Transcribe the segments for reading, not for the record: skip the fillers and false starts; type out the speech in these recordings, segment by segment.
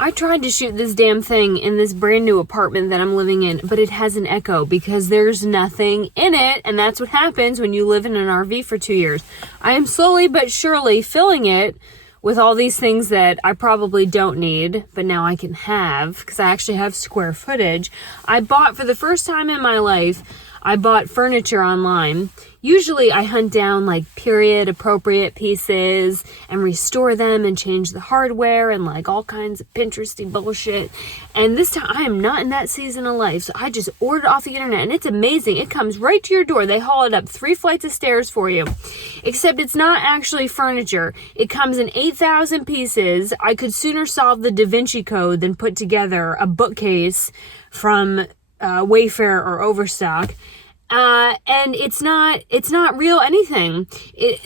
I tried to shoot this damn thing in this brand new apartment that I'm living in, but it has an echo because there's nothing in it, and that's what happens when you live in an RV for 2 years. I am slowly but surely filling it with all these things that I probably don't need, but now I can have, because I actually have square footage. I bought, for the first time in my life, I bought furniture online. Usually I hunt down like period appropriate pieces and restore them and change the hardware and like all kinds of Pinteresty bullshit. And this time I am not in that season of life. So I just ordered off the internet and it's amazing. It comes right to your door. They haul it up 3 flights of stairs for you. Except it's not actually furniture. It comes in 8,000 pieces. I could sooner solve the Da Vinci Code than put together a bookcase from Wayfair or Overstock. And it's not real anything.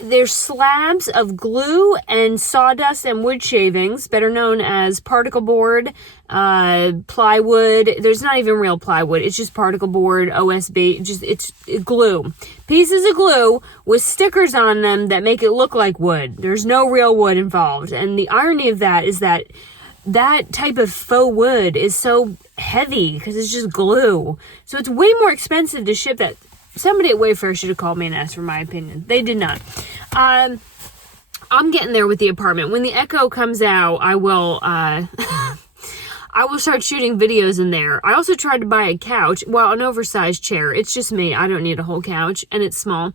There's slabs of glue and sawdust and wood shavings, better known as particle board, plywood. There's not even real plywood. It's just particle board, OSB, it's glue. Pieces of glue with stickers on them that make it look like wood. There's no real wood involved. And the irony of that is that type of faux wood is so heavy because it's just glue. So it's way more expensive to ship that. Somebody at Wayfair should have called me and asked for my opinion. They did not. I'm getting there with the apartment. When the echo comes out, I will start shooting videos in there. I also tried to buy a couch. Well, an oversized chair. It's just me. I don't need a whole couch, and it's small.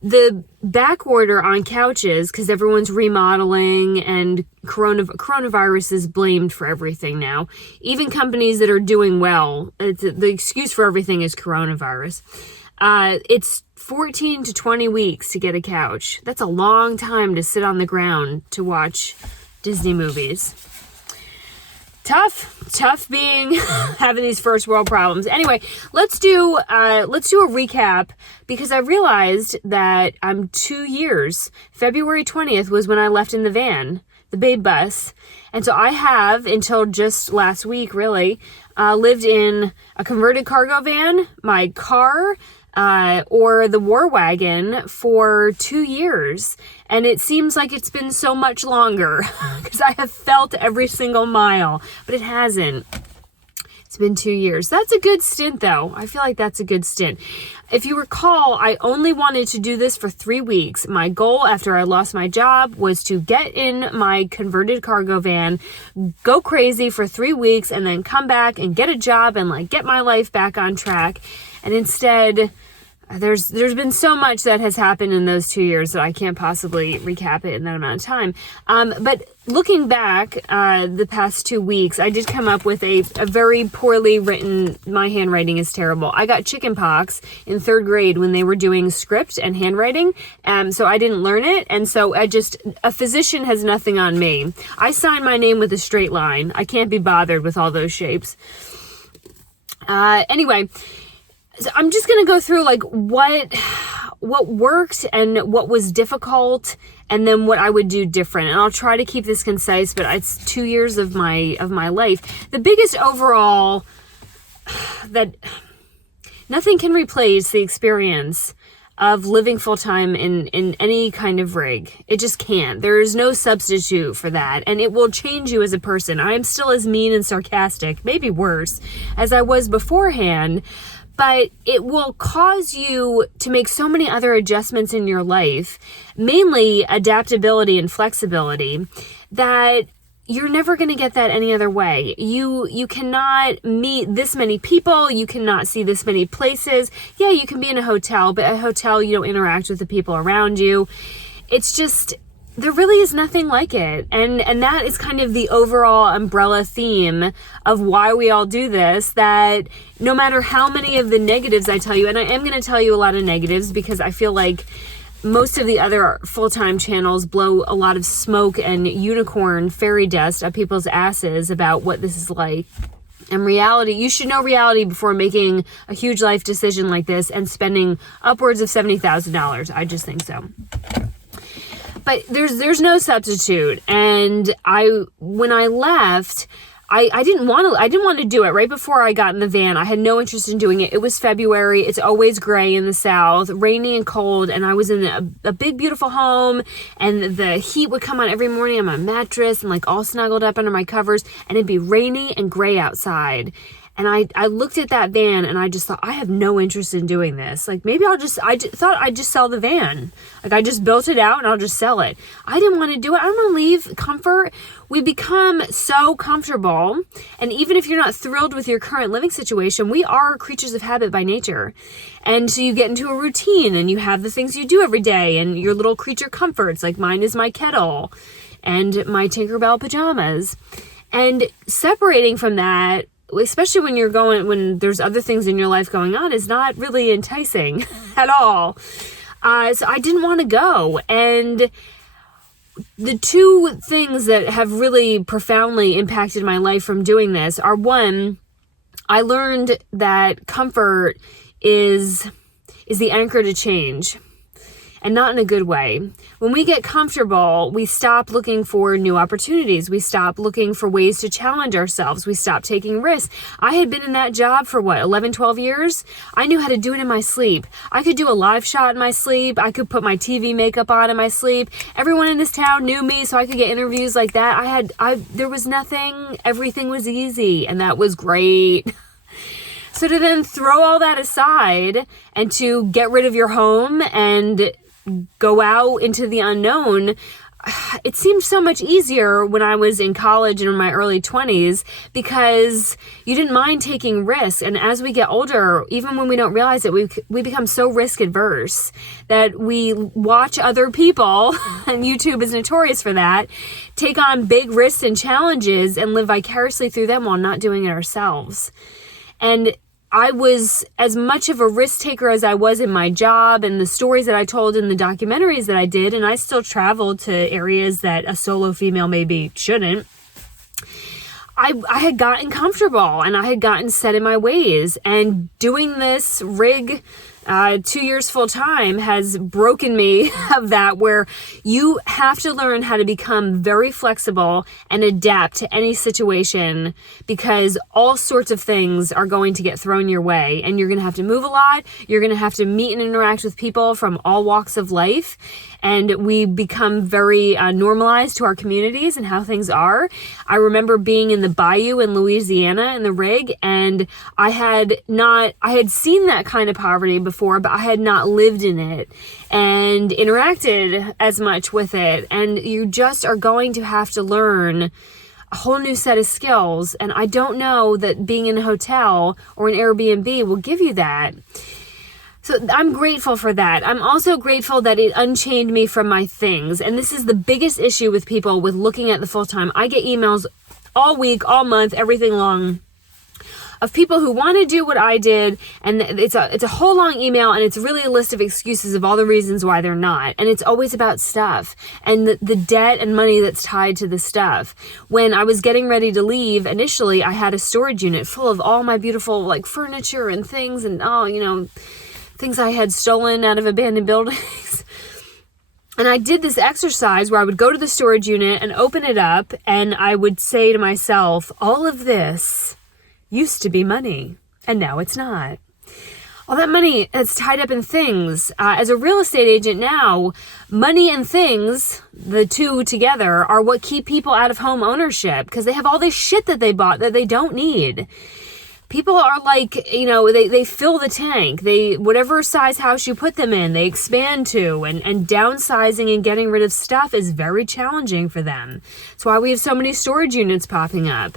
The back order on couches, because everyone's remodeling and coronavirus is blamed for everything now. Even companies that are doing well, the excuse for everything is coronavirus. It's 14 to 20 weeks to get a couch. That's a long time to sit on the ground to watch Disney movies. Tough being having these first world problems. Anyway, let's do a recap, because I realized that I'm 2 years. February 20th was when I left in the van, the babe bus. And so I have, until just last week really, lived in a converted cargo van, my car, or the war wagon for 2 years. And it seems like it's been so much longer because I have felt every single mile, but it hasn't. It's been 2 years. That's a good stint though. I feel like that's a good stint. If you recall, I only wanted to do this for 3 weeks. My goal after I lost my job was to get in my converted cargo van, go crazy for 3 weeks, and then come back and get a job and like get my life back on track. And instead, there's been so much that has happened in those 2 years that I can't possibly recap it in that amount of time. But looking back, the past 2 weeks, I did come up with a very poorly written, my handwriting is terrible. I got chicken pox in 3rd grade when they were doing script and handwriting. So I didn't learn it. And so a physician has nothing on me. I sign my name with a straight line. I can't be bothered with all those shapes. Anyway, so I'm just going to go through like what worked and what was difficult, and then what I would do different. And I'll try to keep this concise, but it's 2 years of my life. The biggest overall, that nothing can replace the experience of living full-time in any kind of rig. It just can't. There is no substitute for that, and it will change you as a person. I am still as mean and sarcastic, maybe worse, as I was beforehand. But it will cause you to make so many other adjustments in your life, mainly adaptability and flexibility, that you're never going to get that any other way. You cannot meet this many people. You cannot see this many places. Yeah, you can be in a hotel, but at a hotel, you don't interact with the people around you. It's just, there really is nothing like it. And that is kind of the overall umbrella theme of why we all do this, that no matter how many of the negatives I tell you, and I am going to tell you a lot of negatives because I feel like most of the other full-time channels blow a lot of smoke and unicorn fairy dust up people's asses about what this is like. And reality, you should know reality before making a huge life decision like this and spending upwards of $70,000. I just think so. But there's no substitute. And when I left, I didn't want to do it. Right before I got in the van, I had no interest in doing it. It was February. It's always gray in the South, rainy and cold. And I was in a big, beautiful home, and the heat would come on every morning on my mattress and like all snuggled up under my covers, and it'd be rainy and gray outside. And I looked at that van and I just thought, I have no interest in doing this. Like, maybe I thought I'd just sell the van. Like, I just built it out and I'll just sell it. I didn't want to do it. I don't want to leave comfort. We become so comfortable. And even if you're not thrilled with your current living situation, we are creatures of habit by nature. And so you get into a routine and you have the things you do every day and your little creature comforts. Like, mine is my kettle and my Tinkerbell pajamas. And separating from that, especially when there's other things in your life going on, is not really enticing at all. So I didn't want to go. And the two things that have really profoundly impacted my life from doing this are, one, I learned that comfort is the anchor to change. And not in a good way. When we get comfortable, we stop looking for new opportunities. We stop looking for ways to challenge ourselves. We stop taking risks. I had been in that job for 11, 12 years. I knew how to do it in my sleep. I could do a live shot in my sleep. I could put my TV makeup on in my sleep. Everyone in this town knew me, so I could get interviews like that. There was nothing, everything was easy, and that was great. So to then throw all that aside and to get rid of your home and go out into the unknown, it seemed so much easier when I was in college and in my early 20s, because you didn't mind taking risks. And as we get older, even when we don't realize it, we become so risk adverse that we watch other people, and YouTube is notorious for that, take on big risks and challenges and live vicariously through them while not doing it ourselves. And I was as much of a risk taker as I was in my job and the stories that I told in the documentaries that I did, and I still traveled to areas that a solo female maybe shouldn't. I had gotten comfortable and I had gotten set in my ways, and doing this rig 2 years full time has broken me of that, where you have to learn how to become very flexible and adapt to any situation, because all sorts of things are going to get thrown your way, and you're going to have to move a lot. You're going to have to meet and interact with people from all walks of life. And we become very normalized to our communities and how things are. I remember being in the bayou in Louisiana in the rig, and I had seen that kind of poverty before, but I had not lived in it and interacted as much with it. And you just are going to have to learn a whole new set of skills. And I don't know that being in a hotel or an Airbnb will give you that. So I'm grateful for that. I'm also grateful that it unchained me from my things. And this is the biggest issue with people with looking at the full-time. I get emails all week, all month, everything long, of people who want to do what I did. And it's a whole long email, and it's really a list of excuses of all the reasons why they're not. And it's always about stuff and the debt and money that's tied to the stuff. When I was getting ready to leave, initially I had a storage unit full of all my beautiful like furniture and things and things I had stolen out of abandoned buildings. And I did this exercise where I would go to the storage unit and open it up, and I would say to myself, all of this used to be money, and now it's not. All that money that's tied up in things. As a real estate agent now, money and things, the two together, are what keep people out of home ownership, because they have all this shit that they bought that they don't need. People are like, they fill the tank. Whatever size house you put them in, they expand to, and downsizing and getting rid of stuff is very challenging for them. That's why we have so many storage units popping up.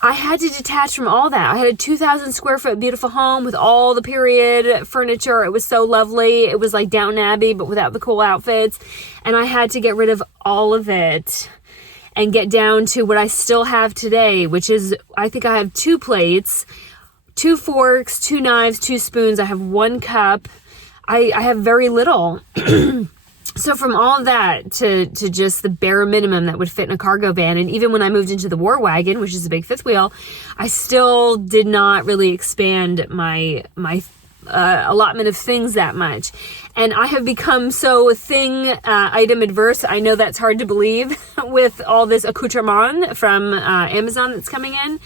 I had to detach from all that. I had a 2,000 square foot beautiful home with all the period furniture. It was so lovely. It was like Downton Abbey, but without the cool outfits. And I had to get rid of all of it and get down to what I still have today, which is, I think I have 2 plates, 2 forks, 2 knives, 2 spoons. I have 1 cup. I have very little. So from all of that to just the bare minimum that would fit in a cargo van, and even when I moved into the War Wagon, which is a big 5th wheel, I still did not really expand my allotment of things that much. And I have become so item adverse. I know that's hard to believe with all this accoutrement from Amazon that's coming in.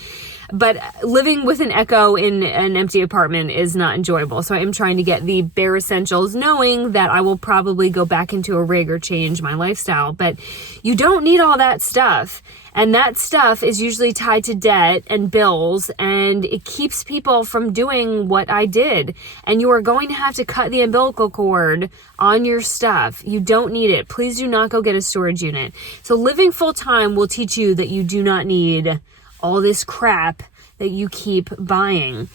But living with an Echo in an empty apartment is not enjoyable. So I am trying to get the bare essentials, knowing that I will probably go back into a rig or change my lifestyle. But you don't need all that stuff. And that stuff is usually tied to debt and bills, and it keeps people from doing what I did. And you are going to have to cut the umbilical cord on your stuff. You don't need it. Please do not go get a storage unit. So living full time will teach you that you do not need all this crap that you keep buying.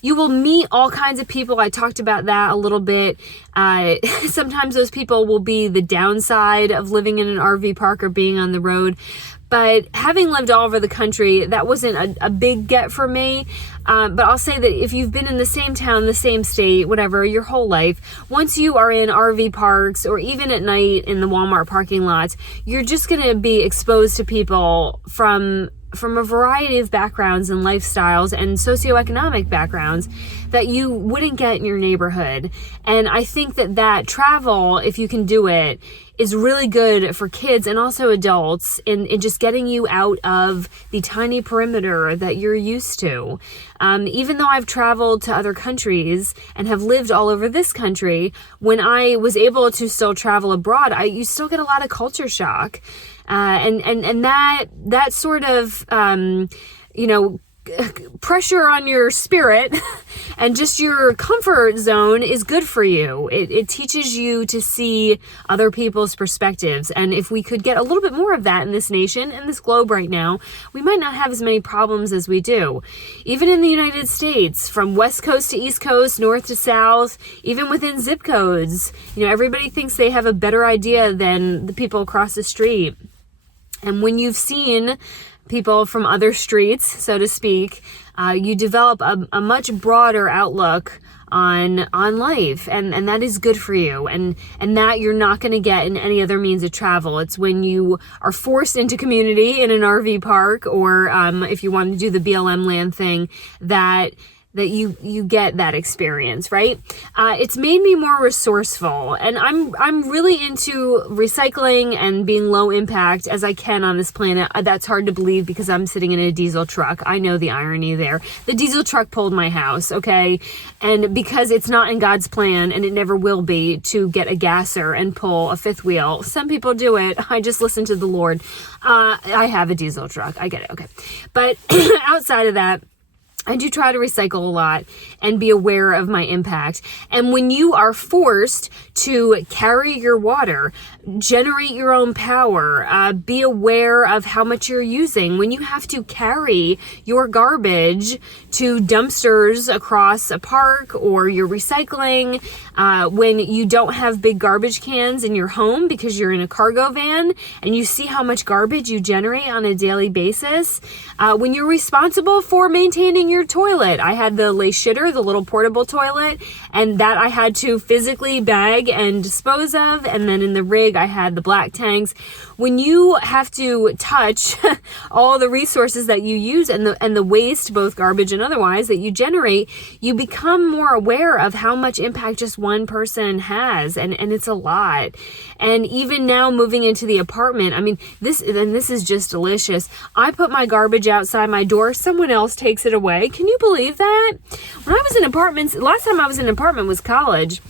You will meet all kinds of people. I talked about that a little bit. Sometimes those people will be the downside of living in an RV park or being on the road. But having lived all over the country, that wasn't a big get for me. But I'll say that if you've been in the same town, the same state, whatever, your whole life, once you are in RV parks or even at night in the Walmart parking lots, you're just going to be exposed to people from a variety of backgrounds and lifestyles and socioeconomic backgrounds that you wouldn't get in your neighborhood. And I think that travel, if you can do it, is really good for kids and also adults in just getting you out of the tiny perimeter that you're used to. Even though I've traveled to other countries and have lived all over this country, when I was able to still travel abroad, you still get a lot of culture shock. And that sort of, pressure on your spirit and just your comfort zone is good for you. It teaches you to see other people's perspectives. And if we could get a little bit more of that in this nation and this globe right now, we might not have as many problems as we do. Even in the United States, from West Coast to East Coast, North to South, even within zip codes, everybody thinks they have a better idea than the people across the street. And when you've seen people from other streets, so to speak, you develop a much broader outlook on life, and that is good for you, and that you're not going to get in any other means of travel. It's when you are forced into community in an RV park, or if you want to do the BLM land thing, that you get that experience, right? It's made me more resourceful, and I'm really into recycling and being low impact as I can on this planet. That's hard to believe because I'm sitting in a diesel truck. I know the irony there. The diesel truck pulled my house, okay? And because it's not in God's plan, and it never will be, to get a gasser and pull a fifth wheel. Some people do it. I just listen to the Lord. I have a diesel truck. I get it, okay. But outside of that, I do try to recycle a lot and be aware of my impact. And when you are forced to carry your water, generate your own power, be aware of how much you're using. When you have to carry your garbage to dumpsters across a park, or you're recycling, when you don't have big garbage cans in your home because you're in a cargo van, and you see how much garbage you generate on a daily basis, when you're responsible for maintaining your toilet. I had the Le Shitter, the little portable toilet, and that I had to physically bag and dispose of. And then in the rig, I had the black tanks. When you have to touch all the resources that you use and the waste, both garbage and otherwise, that you generate, you become more aware of how much impact just one person has. And it's a lot. And even now moving into the apartment, I mean, this is just delicious. I put my garbage outside my door. Someone else takes it away. Can you believe that? When I was in apartments, last time I was in an apartment was college.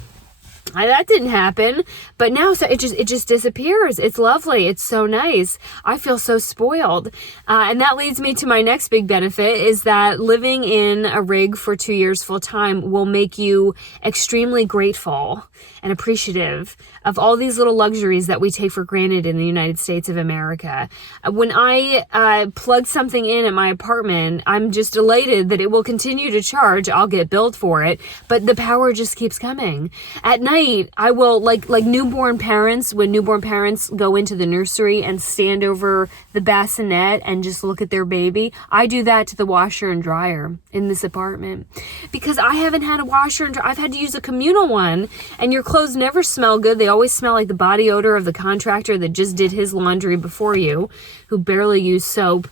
That didn't happen, but now so it just disappears. It's lovely. It's so nice. I feel so spoiled. And that leads me to my next big benefit, is that living in a rig for 2 years full time will make you extremely grateful and appreciative of all these little luxuries that we take for granted in the United States of America. When I plug something in at my apartment, I'm just elated that it will continue to charge. I'll get billed for it, but the power just keeps coming. At night, I will, like newborn parents, when newborn parents go into the nursery and stand over the bassinet and just look at their baby, I do that to the washer and dryer in this apartment, because I haven't had a washer and dryer. I've had to use a communal one, and your clothes never smell good. They always smell like the body odor of the contractor that just did his laundry before you, who barely used soap.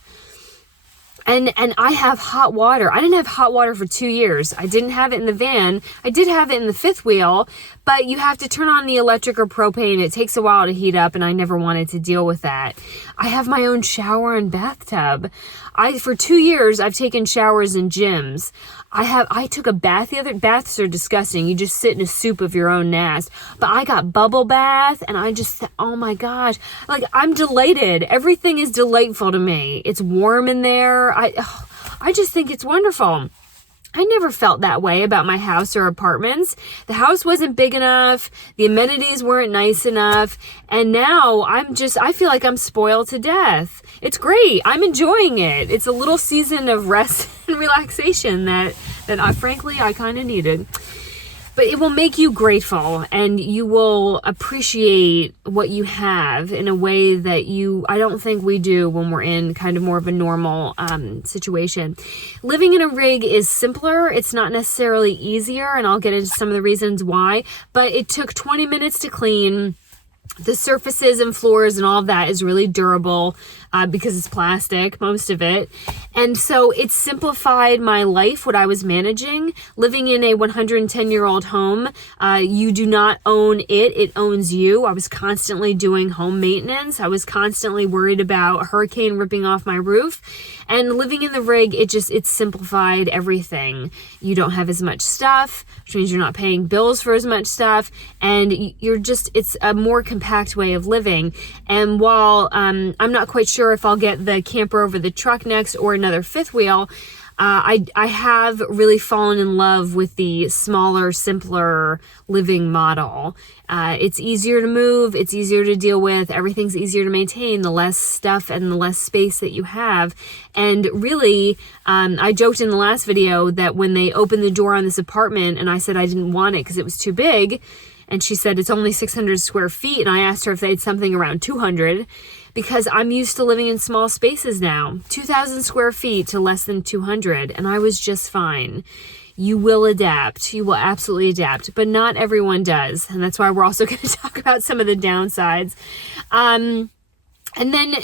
And I have hot water. I didn't have hot water for 2 years. I didn't have it in the van. I did have it in the fifth wheel, but you have to turn on the electric or propane. It takes a while to heat up, and I never wanted to deal with that. I have my own shower and bathtub. For 2 years, I've taken showers in gyms. I took a bath baths are disgusting. You just sit in a soup of your own nest. But I got bubble bath, and oh my gosh. Like, I'm delighted. Everything is delightful to me. It's warm in there. I just think it's wonderful. I never felt that way about my house or apartments. The house wasn't big enough. The amenities weren't nice enough. And now I feel like I'm spoiled to death. It's great. I'm enjoying it. It's a little season of rest and relaxation that frankly, I kind of needed. But it will make you grateful, and you will appreciate what you have in a way that I don't think we do when we're in kind of more of a normal situation. Living in a rig is simpler. It's not necessarily easier, and I'll get into some of the reasons why, but it took 20 minutes to clean. The surfaces and floors and all of that is really durable because it's plastic, most of it. And so it simplified my life, what I was managing. Living in a 110-year-old home, you do not own it owns you. I was constantly doing home maintenance. I was constantly worried about a hurricane ripping off my roof. And living in the rig, it simplified everything. You don't have as much stuff, which means you're not paying bills for as much stuff, and it's a more compact way of living. And while I'm not quite sure if I'll get the camper over the truck next or another fifth wheel, I have really fallen in love with the smaller, simpler living model. It's easier to move. It's easier to deal with. Everything's easier to maintain, the less stuff and the less space that you have. And really, I joked in the last video that when they opened the door on this apartment and I said I didn't want it because it was too big, and she said it's only 600 square feet, and I asked her if they had something around 200, because I'm used to living in small spaces now. 2,000 square feet to less than 200, and I was just fine. You will adapt. You will absolutely adapt, but not everyone does, and that's why we're also going to talk about some of the downsides. And then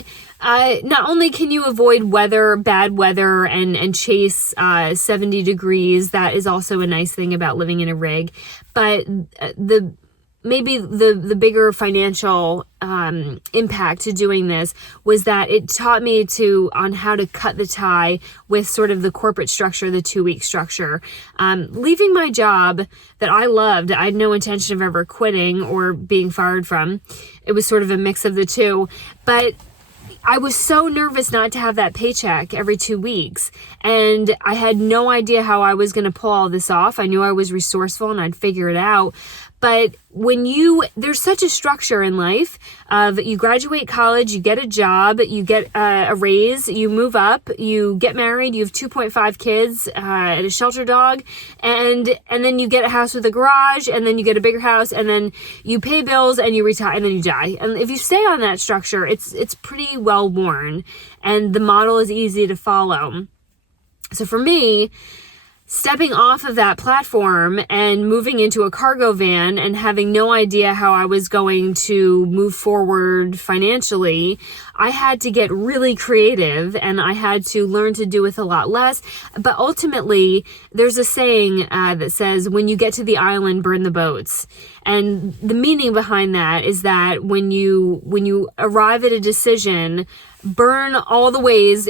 not only can you avoid bad weather, and chase 70 degrees, that is also a nice thing about living in a rig, but the bigger financial impact to doing this was that it taught me on how to cut the tie with sort of the corporate structure, the 2-week structure. Leaving my job that I loved, I had no intention of ever quitting or being fired from. It was sort of a mix of the two, but I was so nervous not to have that paycheck every 2 weeks, and I had no idea how I was going to pull all this off. I knew I was resourceful and I'd figure it out. But there's such a structure in life of you graduate college, you get a job, you get a raise, you move up, you get married, you have 2.5 kids, and a shelter dog, and then you get a house with a garage, and then you get a bigger house, and then you pay bills, and you retire, and then you die. And if you stay on that structure, it's pretty well worn, and the model is easy to follow. So for me, stepping off of that platform and moving into a cargo van and having no idea how I was going to move forward financially, I had to get really creative, and I had to learn to do with a lot less. But ultimately, there's a saying that says, when you get to the island, burn the boats. And the meaning behind that is that when you arrive at a decision, erase all the ways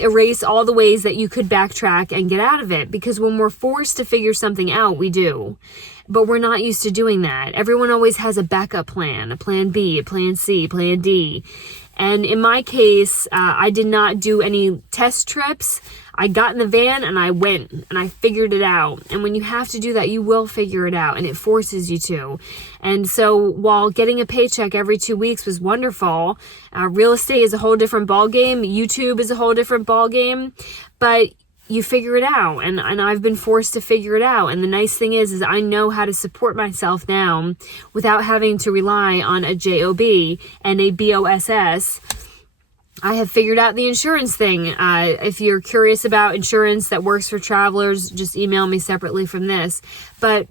that you could backtrack and get out of it. Because when we're forced to figure something out, we do. But we're not used to doing that. Everyone always has a backup plan, a plan B, a plan C, plan D. And in my case, I did not do any test trips. I got in the van and I went and I figured it out. And when you have to do that, you will figure it out, and it forces you to. And so while getting a paycheck every 2 weeks was wonderful, real estate is a whole different ballgame. YouTube is a whole different ballgame, but you figure it out. And I've been forced to figure it out. And the nice thing is I know how to support myself now without having to rely on a job and a BOSS. I have figured out the insurance thing. If you're curious about insurance that works for travelers, just email me separately from this. But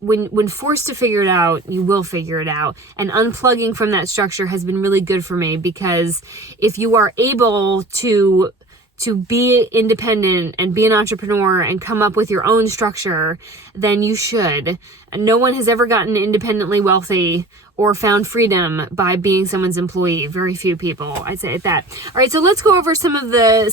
when forced to figure it out, you will figure it out. And unplugging from that structure has been really good for me, because if you are able to to be independent and be an entrepreneur and come up with your own structure, then you should. No one has ever gotten independently wealthy or found freedom by being someone's employee. Very few people, I'd say that. All right, so let's go over some of the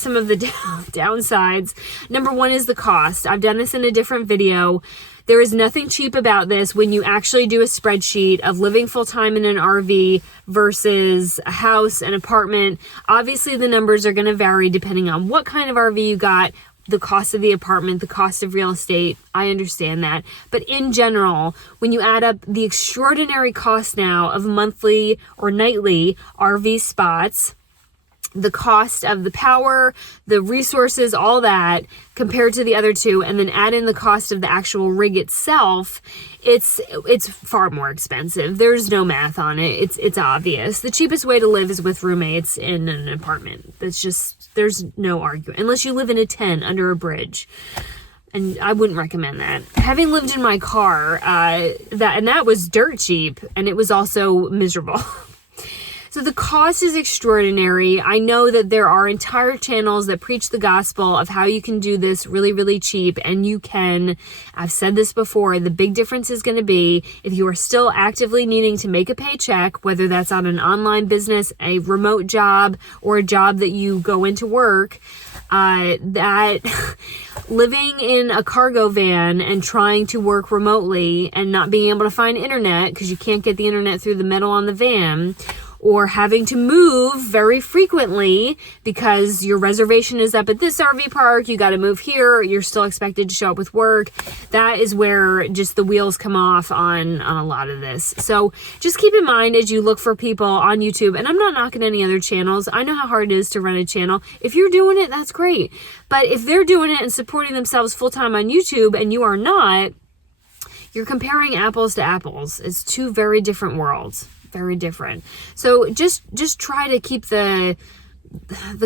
downsides. Number one is the cost. I've done this in a different video. There is nothing cheap about this when you actually do a spreadsheet of living full-time in an RV versus a house, an apartment. Obviously, the numbers are going to vary depending on what kind of RV you got, the cost of the apartment, the cost of real estate. I understand that. But in general, when you add up the extraordinary cost now of monthly or nightly RV spots, the cost of the power, the resources, all that, compared to the other two, and then add in the cost of the actual rig itself, it's far more expensive. There's no math on it. It's obvious. The cheapest way to live is with roommates in an apartment. That's just, there's no argument. Unless you live in a tent under a bridge. And I wouldn't recommend that. Having lived in my car, that was dirt cheap, and it was also miserable. So the cost is extraordinary. I know that there are entire channels that preach the gospel of how you can do this really, really cheap, and you can. I've said this before. The big difference is going to be if you are still actively needing to make a paycheck, whether that's on an online business, a remote job, or a job that you go into work, that living in a cargo van and trying to work remotely and not being able to find internet because you can't get the internet through the metal on the van, or having to move very frequently because your reservation is up at this RV park, you got to move here, you're still expected to show up with work. That is where just the wheels come off on a lot of this. So just keep in mind as you look for people on YouTube, and I'm not knocking any other channels. I know how hard it is to run a channel. If you're doing it, that's great. But if they're doing it and supporting themselves full-time on YouTube and you are not, you're comparing apples to apples. It's two very different worlds. Very different. So just try to keep the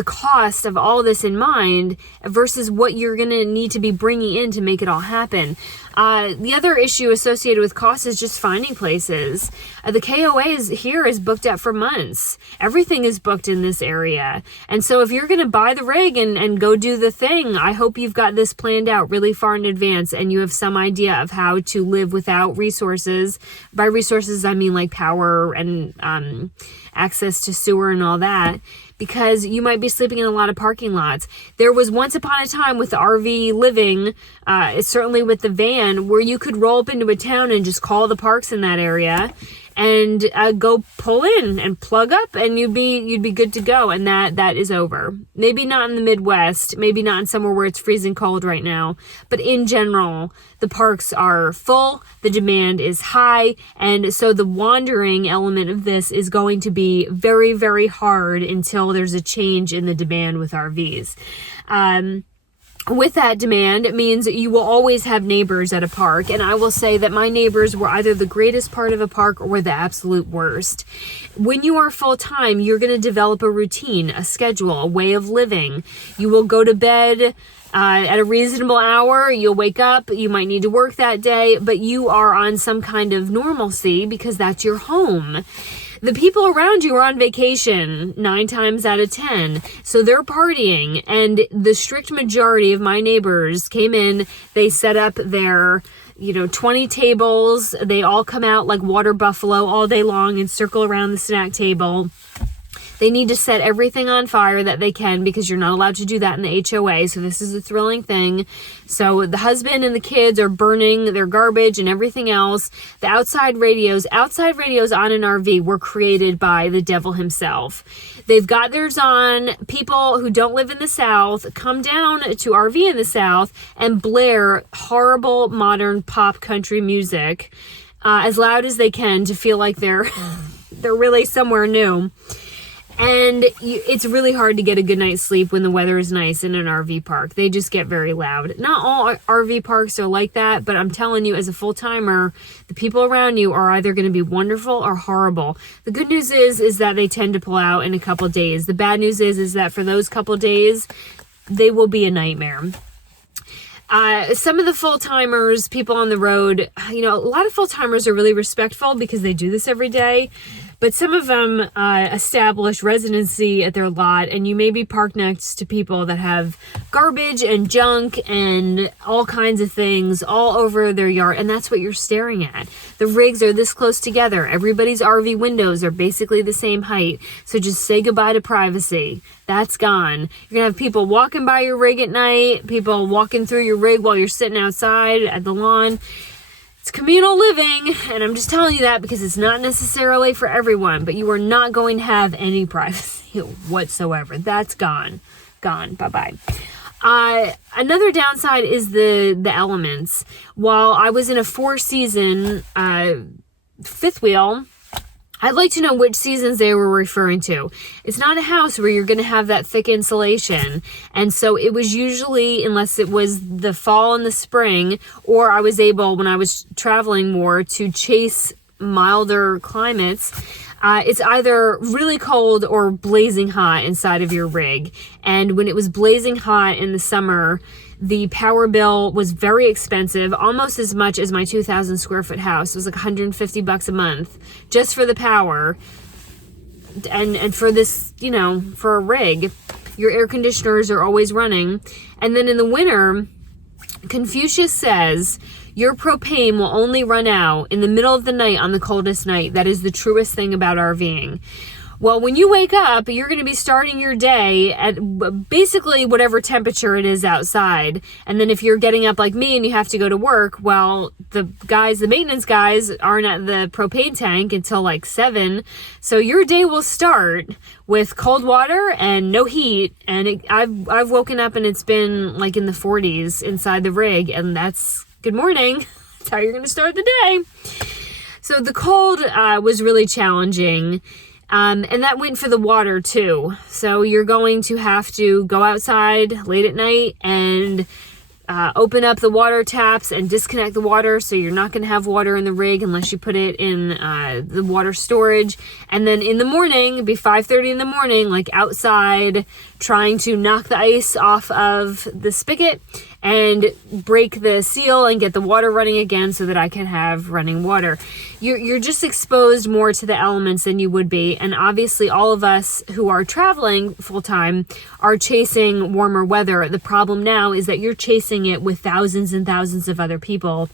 cost of all this in mind versus what you're going to need to be bringing in to make it all happen. The other issue associated with cost is just finding places. The KOA is booked out for months. Everything is booked in this area. And so if you're going to buy the rig and go do the thing, I hope you've got this planned out really far in advance and you have some idea of how to live without resources. By resources, I mean like power and access to sewer and all that, because you might be sleeping in a lot of parking lots. There was once upon a time with the RV living, certainly with the van, where you could roll up into a town and just call the parks in that area and go pull in and plug up, and you'd be good to go. And that is over. Maybe not in the Midwest, maybe not in somewhere where it's freezing cold right now, but in general, the parks are full, the demand is high, and so the wandering element of this is going to be very, very hard until there's a change in the demand with RVs. With that demand, it means you will always have neighbors at a park. And I will say that my neighbors were either the greatest part of a park or the absolute worst. When you are full-time, you're going to develop a routine, a schedule, a way of living. You will go to bed at a reasonable hour. You'll wake up. You might need to work that day, but you are on some kind of normalcy because that's your home. The people around you are on vacation 9 times out of 10. So they're partying. And the strict majority of my neighbors came in. They set up their 20 tables. They all come out like water buffalo all day long and circle around the snack table. They need to set everything on fire that they can because you're not allowed to do that in the HOA. So this is a thrilling thing. So the husband and the kids are burning their garbage and everything else. The outside radios on an RV were created by the devil himself. They've got theirs on. People who don't live in the South come down to RV in the South and blare horrible modern pop country music as loud as they can to feel like they're really somewhere new. And it's really hard to get a good night's sleep when the weather is nice in an RV park. They just get very loud. Not all RV parks are like that, but I'm telling you, as a full-timer, the people around you are either going to be wonderful or horrible. The good news is that they tend to pull out in a couple days. The bad news is that for those couple days, they will be a nightmare. Some of the full-timers, people on the road, a lot of full-timers are really respectful because they do this every day. but some of them establish residency at their lot, and you may be parked next to people that have garbage and junk and all kinds of things all over their yard, and that's what you're staring at. The rigs are this close together. Everybody's RV windows are basically the same height, so just say goodbye to privacy. That's gone. You're gonna have people walking by your rig at night, people walking through your rig while you're sitting outside at the lawn. It's communal living, and I'm just telling you that because it's not necessarily for everyone, but you are not going to have any privacy whatsoever. That's gone. Gone. Bye-bye. Another downside is the elements. While I was in a 4-season fifth wheel, I'd like to know which seasons they were referring to. It's not a house where you're going to have that thick insulation. And so it was usually, unless it was the fall and the spring, or I was able, when I was traveling more, to chase milder climates, it's either really cold or blazing hot inside of your rig. And when it was blazing hot in the summer, the power bill was very expensive, almost as much as my 2,000 square foot house. It was like $150 a month just for the power. And for this, you know, for a rig, your air conditioners are always running. And then in the winter, Confucius says your propane will only run out in the middle of the night on the coldest night. That is the truest thing about RVing. Well, when you wake up, you're going to be starting your day at basically whatever temperature it is outside. And then if you're getting up like me and you have to go to work, well, the maintenance guys aren't at the propane tank until like 7. So your day will start with cold water and no heat. And I've woken up and it's been like in the 40s inside the rig, and that's good morning. That's how you're going to start the day. So the cold was really challenging. And that went for the water too. So you're going to have to go outside late at night and open up the water taps and disconnect the water, so you're not going to have water in the rig unless you put it in the water storage. And then in the morning, it'd be 5:30 in the morning, like outside, trying to knock the ice off of the spigot and break the seal and get the water running again so that I can have running water. You're just exposed more to the elements than you would be. And obviously all of us who are traveling full time are chasing warmer weather. The problem now is that you're chasing it with thousands and thousands of other people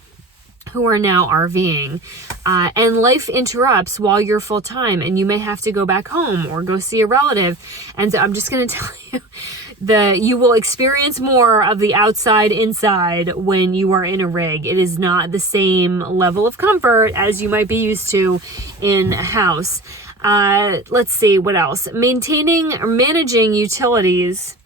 who are now RVing. And life interrupts while you're full time, and you may have to go back home or go see a relative. And so I'm just going to tell you, you will experience more of the outside inside when you are in a rig. It is not the same level of comfort as you might be used to in a house. Let's see, what else? Maintaining or managing utilities.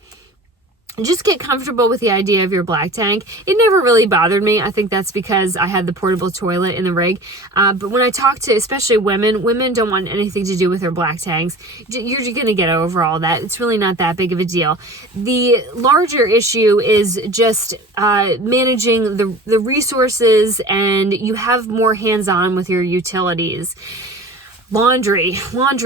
Just get comfortable with the idea of your black tank. It never really bothered me. I think that's because I had the portable toilet in the rig. But when I talk to, especially women don't want anything to do with their black tanks. You're going to get over all that. It's really not that big of a deal. The larger issue is just managing the resources, and you have more hands-on with your utilities. Laundry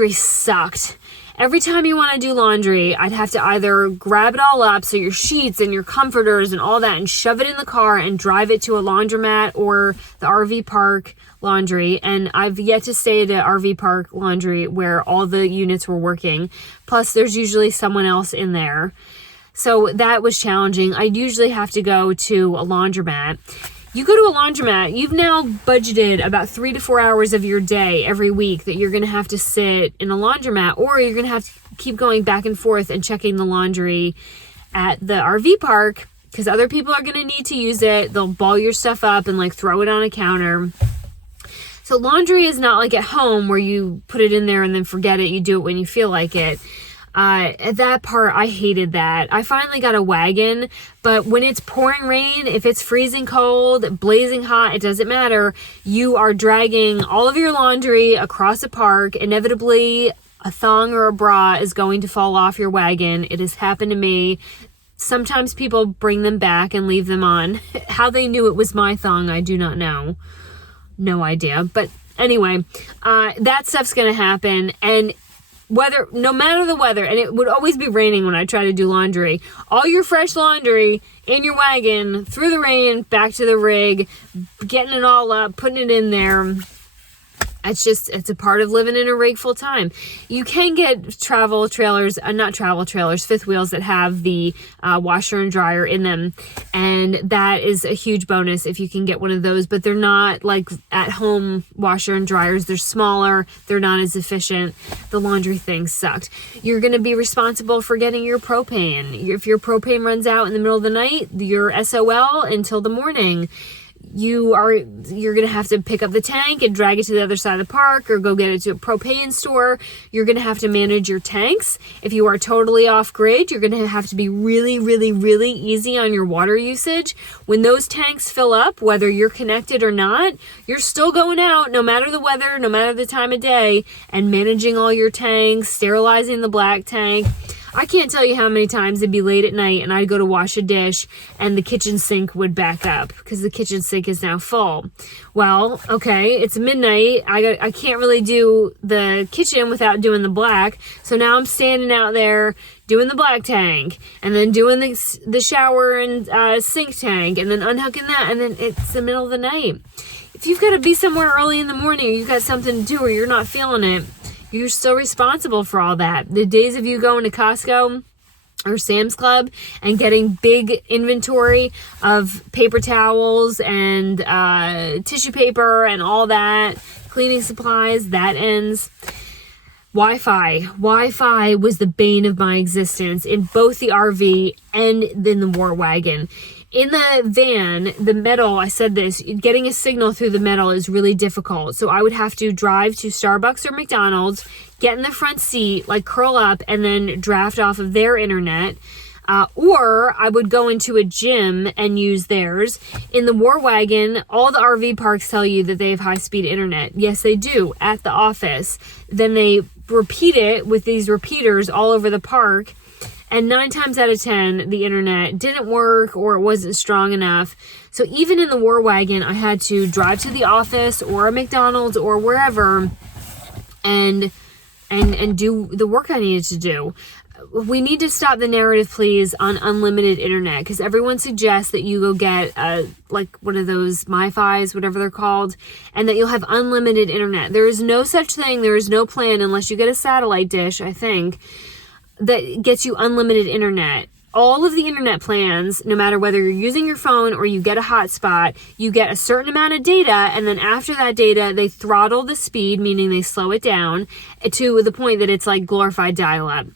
sucked. Every time you want to do laundry, I'd have to either grab it all up, so your sheets and your comforters and all that, and shove it in the car and drive it to a laundromat or the RV park laundry. And I've yet to stay at an RV park laundry where all the units were working. Plus, there's usually someone else in there. So that was challenging. I'd usually have to go to a laundromat. You go to a laundromat, you've now budgeted about 3 to 4 hours of your day every week that you're going to have to sit in a laundromat, or you're going to have to keep going back and forth and checking the laundry at the RV park because other people are going to need to use it. They'll ball your stuff up and like throw it on a counter. So laundry is not like at home where you put it in there and then forget it. You do it when you feel like it. At that part, I hated that. I finally got a wagon, but when it's pouring rain, if it's freezing cold, blazing hot, it doesn't matter. You are dragging all of your laundry across a park. Inevitably, a thong or a bra is going to fall off your wagon. It has happened to me. Sometimes people bring them back and leave them on. How they knew it was my thong, I do not know. No idea. But anyway, that stuff's going to happen. And no matter the weather, and it would always be raining when I try to do laundry, all your fresh laundry in your wagon, through the rain, back to the rig, getting it all up, putting it in there. It's a part of living in a rig full time. You can get travel trailers, not travel trailers, fifth wheels that have the washer and dryer in them. And that is a huge bonus if you can get one of those, but they're not like at home washer and dryers. They're smaller. They're not as efficient. The laundry thing sucked. You're going to be responsible for getting your propane. If your propane runs out in the middle of the night, you're SOL until the morning. You're going to have to pick up the tank and drag it to the other side of the park or go get it to a propane store. You're going to have to manage your tanks. If you are totally off grid, you're going to have to be really, really, really easy on your water usage. When those tanks fill up, whether you're connected or not, you're still going out no matter the weather, no matter the time of day, and managing all your tanks, sterilizing the black tank. I can't tell you how many times it'd be late at night and I'd go to wash a dish and the kitchen sink would back up because the kitchen sink is now full. Well, okay, it's midnight. I can't really do the kitchen without doing the black. So now I'm standing out there doing the black tank and then doing the shower and sink tank and then unhooking that, and then it's the middle of the night. If you've got to be somewhere early in the morning or you've got something to do or you're not feeling it, you're still responsible for all that. The days of you going to Costco or Sam's Club and getting big inventory of paper towels and tissue paper and all that, cleaning supplies, that ends. Wi-Fi was the bane of my existence in both the RV and in the war wagon. In the van, the metal, I said this, getting a signal through the metal is really difficult. So I would have to drive to Starbucks or McDonald's, get in the front seat, like curl up, and then draft off of their internet. Or I would go into a gym and use theirs. In the war wagon, all the RV parks tell you that they have high-speed internet. Yes, they do, at the office. Then they repeat it with these repeaters all over the park. And 9 times out of 10, the internet didn't work or it wasn't strong enough. So even in the war wagon, I had to drive to the office or a McDonald's or wherever and do the work I needed to do. We need to stop the narrative, please, on unlimited internet, because everyone suggests that you go get like one of those MiFis, whatever they're called, and that you'll have unlimited internet. There is no such thing. There is no plan unless you get a satellite dish, I think, that gets you unlimited internet. All of the internet plans, no matter whether you're using your phone or you get a hotspot, you get a certain amount of data, and then after that data, they throttle the speed, meaning they slow it down to the point that it's like glorified dial-up.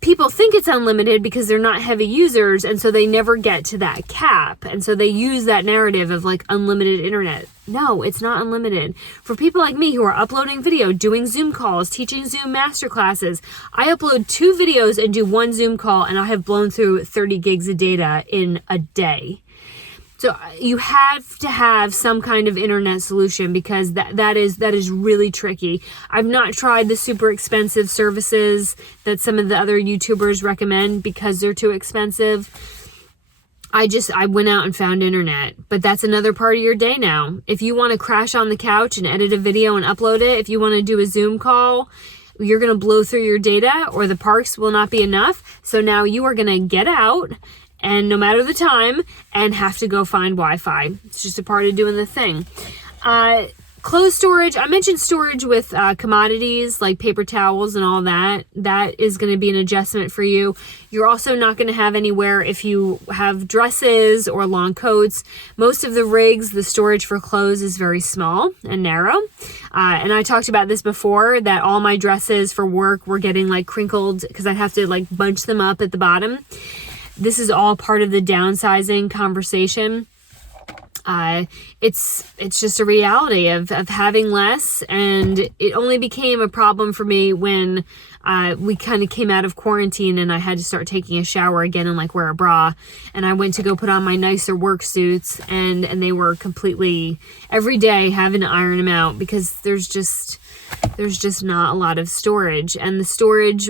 People think it's unlimited because they're not heavy users, and so they never get to that cap. And so they use that narrative of like unlimited internet. No, it's not unlimited. For people like me who are uploading video, doing Zoom calls, teaching Zoom masterclasses, I upload 2 videos and do 1 Zoom call, and I have blown through 30 gigs of data in a day. So you have to have some kind of internet solution because that is really tricky. I've not tried the super expensive services that some of the other YouTubers recommend because they're too expensive. I went out and found internet, but that's another part of your day now. If you want to crash on the couch and edit a video and upload it, if you want to do a Zoom call, you're going to blow through your data or the parks will not be enough. So now you are going to get out, and no matter the time, and have to go find Wi-Fi. It's just a part of doing the thing. Clothes storage. I mentioned storage with commodities like paper towels and all that. That is going to be an adjustment for you. You're also not going to have anywhere if you have dresses or long coats. Most of the rigs, the storage for clothes is very small and narrow. And I talked about this before, that all my dresses for work were getting like crinkled because I'd have to like bunch them up at the bottom. This is all part of the downsizing conversation. It's just a reality of having less, and it only became a problem for me when we kind of came out of quarantine and I had to start taking a shower again and like wear a bra, and I went to go put on my nicer work suits, and they were completely, every day having to iron them out because there's just not a lot of storage. And the storage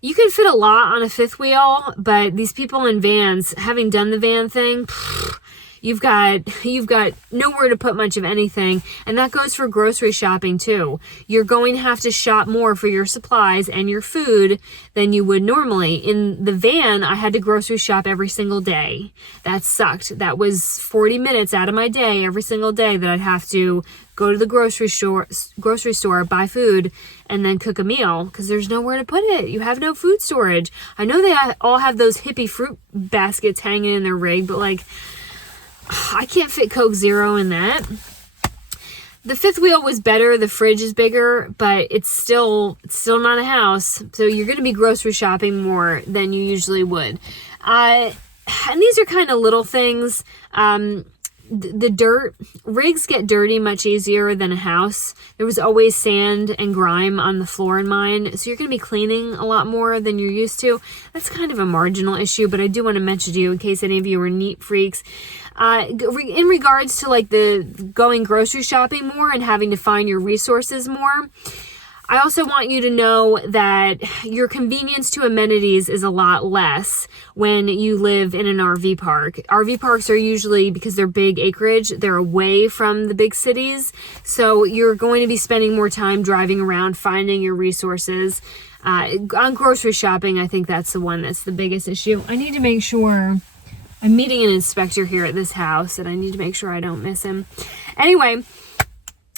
you can fit a lot on a fifth wheel, but these people in vans, having done the van thing, You've got nowhere to put much of anything, and that goes for grocery shopping too. You're going to have to shop more for your supplies and your food than you would normally. In the van, I had to grocery shop every single day. That sucked. That was 40 minutes out of my day every single day that I'd have to go to the grocery store, buy food, and then cook a meal because there's nowhere to put it. You have no food storage. I know they all have those hippie fruit baskets hanging in their rig, but like, I can't fit Coke Zero in that. The fifth wheel was better. The fridge is bigger, but it's still not a house. So you're going to be grocery shopping more than you usually would. And these are kind of little things. The dirt, rigs get dirty much easier than a house. There was always sand and grime on the floor in mine, so you're going to be cleaning a lot more than you're used to. That's kind of a marginal issue, but I do want to mention to you in case any of you are neat freaks. In regards to like the going grocery shopping more and having to find your resources more, I also want you to know that your convenience to amenities is a lot less when you live in an RV park. RV parks are usually, because they're big acreage, they're away from the big cities. So you're going to be spending more time driving around, finding your resources. On grocery shopping, I think that's the one that's the biggest issue. I need to make sure, I'm meeting an inspector here at this house and I need to make sure I don't miss him. Anyway,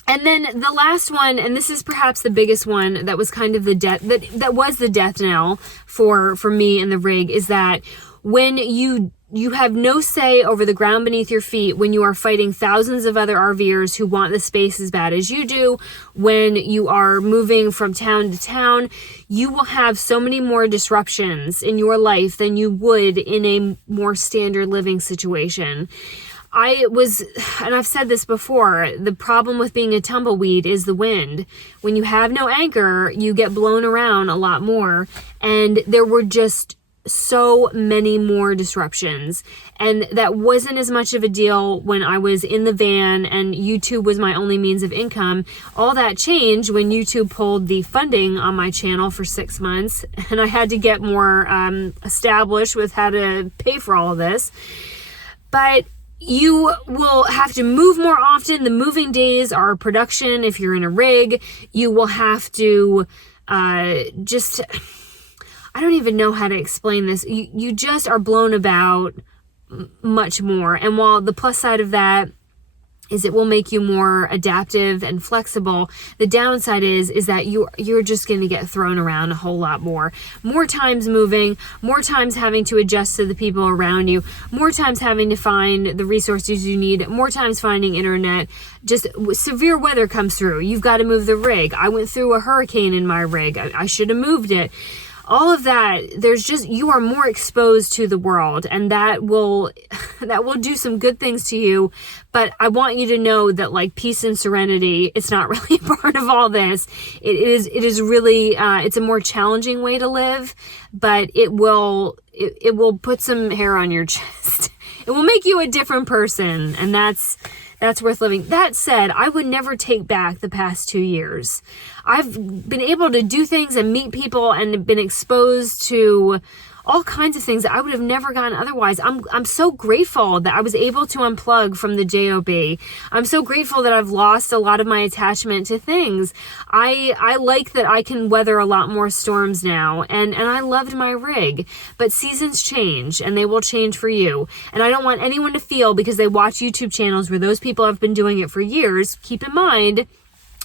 and then the last one, and this is perhaps the biggest one that was kind of the death, that was the death knell for me and the rig, is that when you have no say over the ground beneath your feet, when you are fighting thousands of other RVers who want the space as bad as you do, when you are moving from town to town, you will have so many more disruptions in your life than you would in a more standard living situation. And I've said this before, the problem with being a tumbleweed is the wind. When you have no anchor, you get blown around a lot more. And there were just so many more disruptions. And that wasn't as much of a deal when I was in the van and YouTube was my only means of income. All that changed when YouTube pulled the funding on my channel for 6 months. And I had to get more established with how to pay for all of this. But you will have to move more often. The moving days are production if you're in a rig. You will have to I don't even know how to explain this. You just are blown about much more. And while the plus side of that is it will make you more adaptive and flexible, the downside is that you're just going to get thrown around a whole lot more. More times moving, more times having to adjust to the people around you, more times having to find the resources you need, more times finding internet. Just severe weather comes through. You've got to move the rig. I went through a hurricane in my rig. I should have moved it. All of that, you are more exposed to the world, and that will do some good things to you. But I want you to know that like peace and serenity, it's not really a part of all this. It is really, it's a more challenging way to live, but it will put some hair on your chest. It will make you a different person, and that's worth living. That said, I would never take back the past 2 years. I've been able to do things and meet people and been exposed to all kinds of things that I would have never gotten otherwise. I'm so grateful that I was able to unplug from the JOB. I'm so grateful that I've lost a lot of my attachment to things. I like that I can weather a lot more storms now, and I loved my rig. But seasons change, and they will change for you. And I don't want anyone to feel because they watch YouTube channels where those people have been doing it for years. Keep in mind,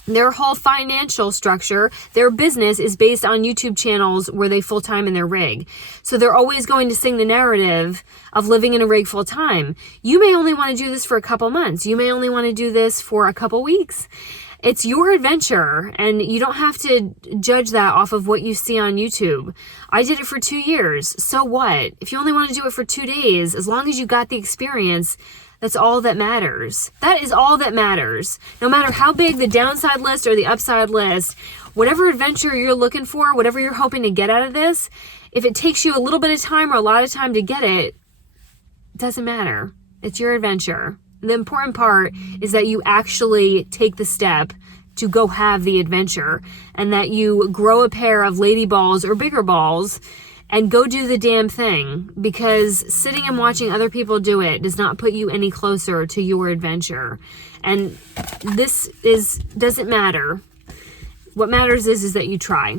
their whole financial structure, their business is based on YouTube channels where they full-time in their rig. So they're always going to sing the narrative of living in a rig full-time. You may only want to do this for a couple months. You may only want to do this for a couple weeks. It's your adventure, and you don't have to judge that off of what you see on YouTube. I did it for 2 years. So what? If you only want to do it for 2 days, as long as you got the experience, that's all that matters. That is all that matters. No matter how big the downside list or the upside list, whatever adventure you're looking for, whatever you're hoping to get out of this, if it takes you a little bit of time or a lot of time to get it, it doesn't matter. It's your adventure. The important part is that you actually take the step to go have the adventure, and that you grow a pair of lady balls or bigger balls and go do the damn thing, because sitting and watching other people do it does not put you any closer to your adventure. And doesn't matter. What matters is that you try.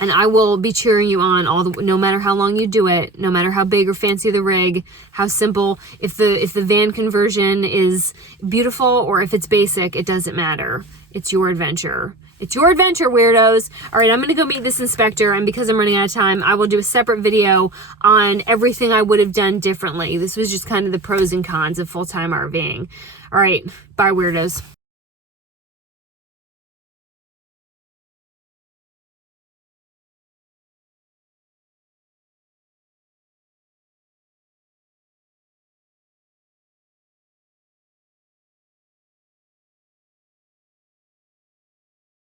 And I will be cheering you on no matter how long you do it, no matter how big or fancy the rig, how simple. If the van conversion is beautiful or if it's basic, it doesn't matter. It's your adventure. It's your adventure, weirdos. All right, I'm going to go meet this inspector, and because I'm running out of time, I will do a separate video on everything I would have done differently. This was just kind of the pros and cons of full-time RVing. All right, bye, weirdos.